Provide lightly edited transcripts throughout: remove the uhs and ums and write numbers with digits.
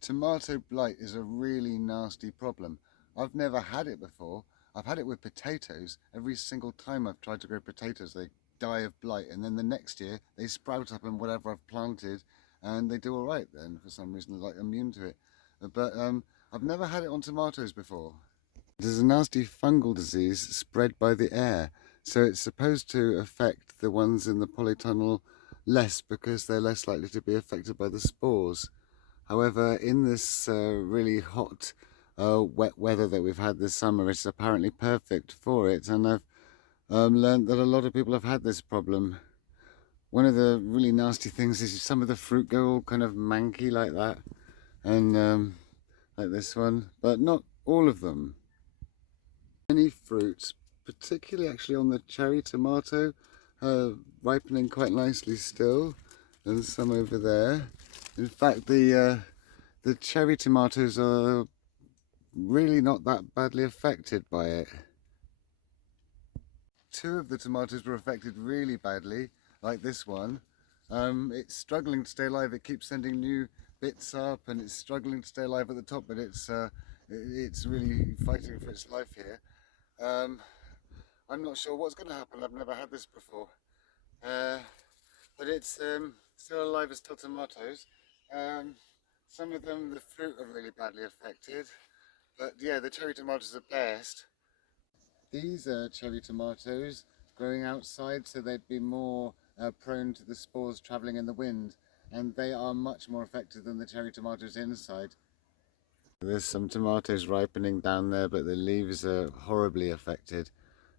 Tomato blight is a really nasty problem. I've never had it before. I've had it with potatoes. Every single time I've tried to grow potatoes, they die of blight, and then the next year they sprout up in whatever I've planted, and they do all right. Then for some reason, they're like immune to it. But I've never had it on tomatoes before. There's a nasty fungal disease spread by the air, so it's supposed to affect the ones in the polytunnel less because they're less likely to be affected by the spores. However, in this really hot, wet weather that we've had this summer, it's apparently perfect for it. And I've learned that a lot of people have had this problem. One of the really nasty things is some of the fruit go all kind of manky like that, and like this one, but not all of them. Many fruits, particularly actually on the cherry tomato, ripening quite nicely still, and some over there. In fact, the cherry tomatoes are really not that badly affected by it. Two of the tomatoes were affected really badly, like this one. It's struggling to stay alive. It keeps sending new bits up, and it's struggling to stay alive at the top, but it's really fighting for its life here. Um, I'm not sure what's going to happen. I've never had this before, uh, but it's still alive as still tomatoes. Um, some of them, the fruit are really badly affected, but yeah, the cherry tomatoes are best. These are cherry tomatoes growing outside, so they'd be more prone to the spores travelling in the wind, and they are much more affected than the cherry tomatoes inside. There's some tomatoes ripening down there, but the leaves are horribly affected.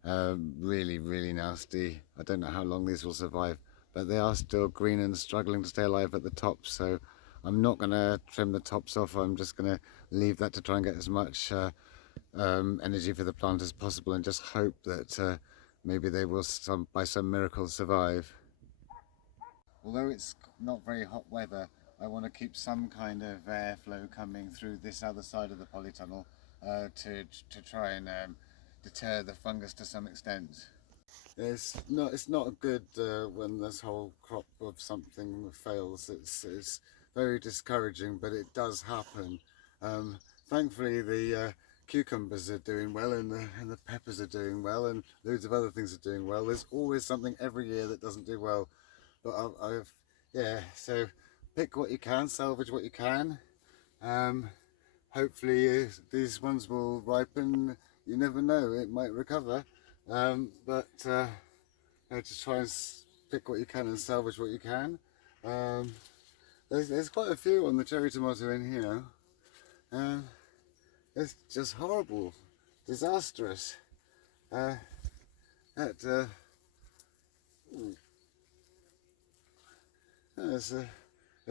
Really, really nasty. I don't know how long these will survive, but they are still green and struggling to stay alive at the top, so I'm not going to trim the tops off. I'm just going to leave that to try and get as much energy for the plant as possible, and just hope that maybe they will by some miracle survive. Although it's not very hot weather, I want to keep some kind of airflow coming through this other side of the polytunnel to try and deter the fungus to some extent. It's not good when this whole crop of something fails. It's very discouraging, but it does happen. Thankfully, the cucumbers are doing well, and the peppers are doing well, and loads of other things are doing well. There's always something every year that doesn't do well, but yeah. So pick what you can, salvage what you can. Hopefully these ones will ripen. You never know, it might recover. But just try and pick what you can and salvage what you can. There's quite a few on the cherry tomato in here. It's just horrible, disastrous. There's a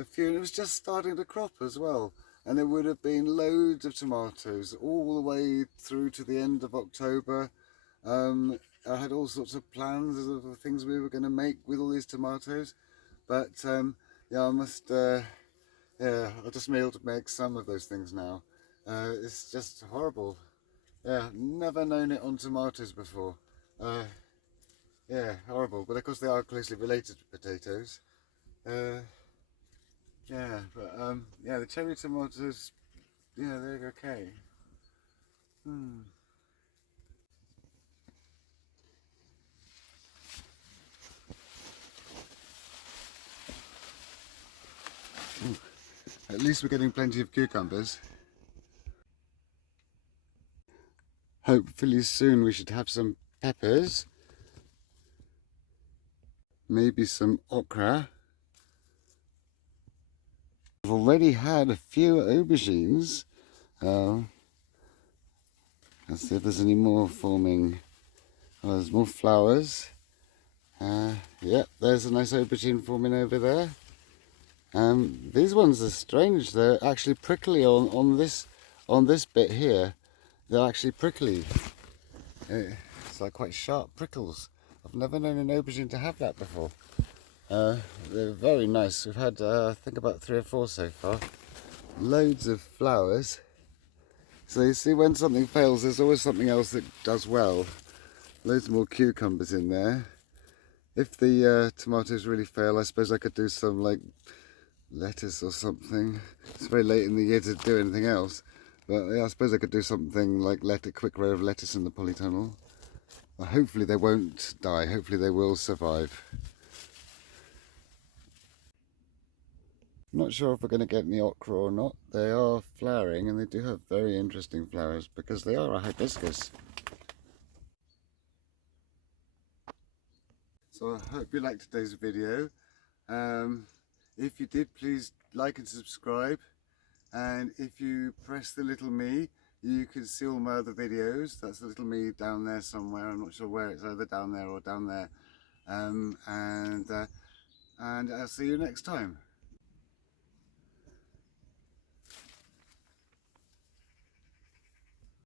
few, and it was just starting to crop as well. And there would have been loads of tomatoes all the way through to the end of October. I had all sorts of plans of things we were going to make with all these tomatoes, but yeah, I'll just be able to make some of those things now. It's just horrible. Yeah, never known it on tomatoes before. Yeah, horrible. But of course they are closely related to potatoes. Yeah, but yeah, the cherry tomatoes, yeah, they're okay. At least we're getting plenty of cucumbers. Hopefully soon we should have some peppers, maybe some okra. I've already had a few aubergines. Let's see if there's any more forming. Oh, there's more flowers. Yep, there's a nice aubergine forming over there. These ones are strange. They're actually prickly on this bit here. They're actually prickly. It's like quite sharp prickles. I've never known an aubergine to have that before. They're very nice. We've had I think about 3 or 4 so far. Loads of flowers. So you see, when something fails, there's always something else that does well. Loads more cucumbers in there. If the tomatoes really fail, I suppose I could do some like lettuce or something. It's very late in the year to do anything else, but yeah, I suppose I could do something like let a quick row of lettuce in the polytunnel. Hopefully they won't die, hopefully they will survive. I'm not sure if we're going to get any okra or not. They are flowering and they do have very interesting flowers because they are a hibiscus. So I hope you liked today's video. If you did, please like and subscribe. And if you press the little me, you can see all my other videos. That's the little me down there somewhere. I'm not sure where, it's either down there or down there. And I'll see you next time.